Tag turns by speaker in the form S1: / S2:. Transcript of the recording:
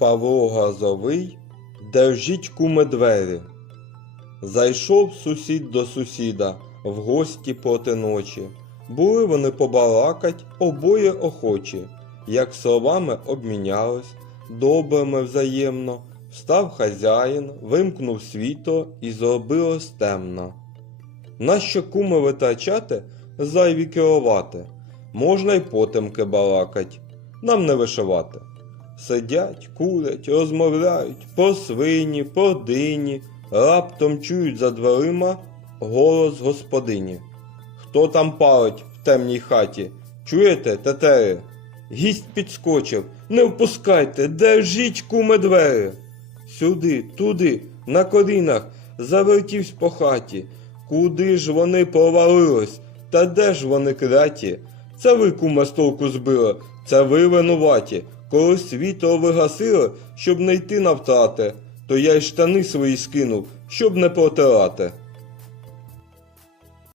S1: Павло Газовий, держіть куме двері. Зайшов сусід до сусіда в гості проти ночі. Були вони побалакать обоє охочі, як словами обмінялись, добрими взаємно. Встав хазяїн, вимкнув світло і зробилось темно. Нащо куми витрачати, зайві керувати? Можна й потемки балакать, нам не вишивати. Сидять, курять, розмовляють про свині, про дині, раптом чують за дверима голос господині. Хто там палить в темній хаті? Чуєте, тетери? Гість підскочив. Не впускайте, держіть куме двері. Сюди, туди, на колінах, завертівсь по хаті. Куди ж вони провалились? Та де ж вони кляті? Це ви кума з толку збили, це ви винуваті. Коли світло вигасили, щоб не йти навтрати, то я й штани свої скинув, щоб не протирати.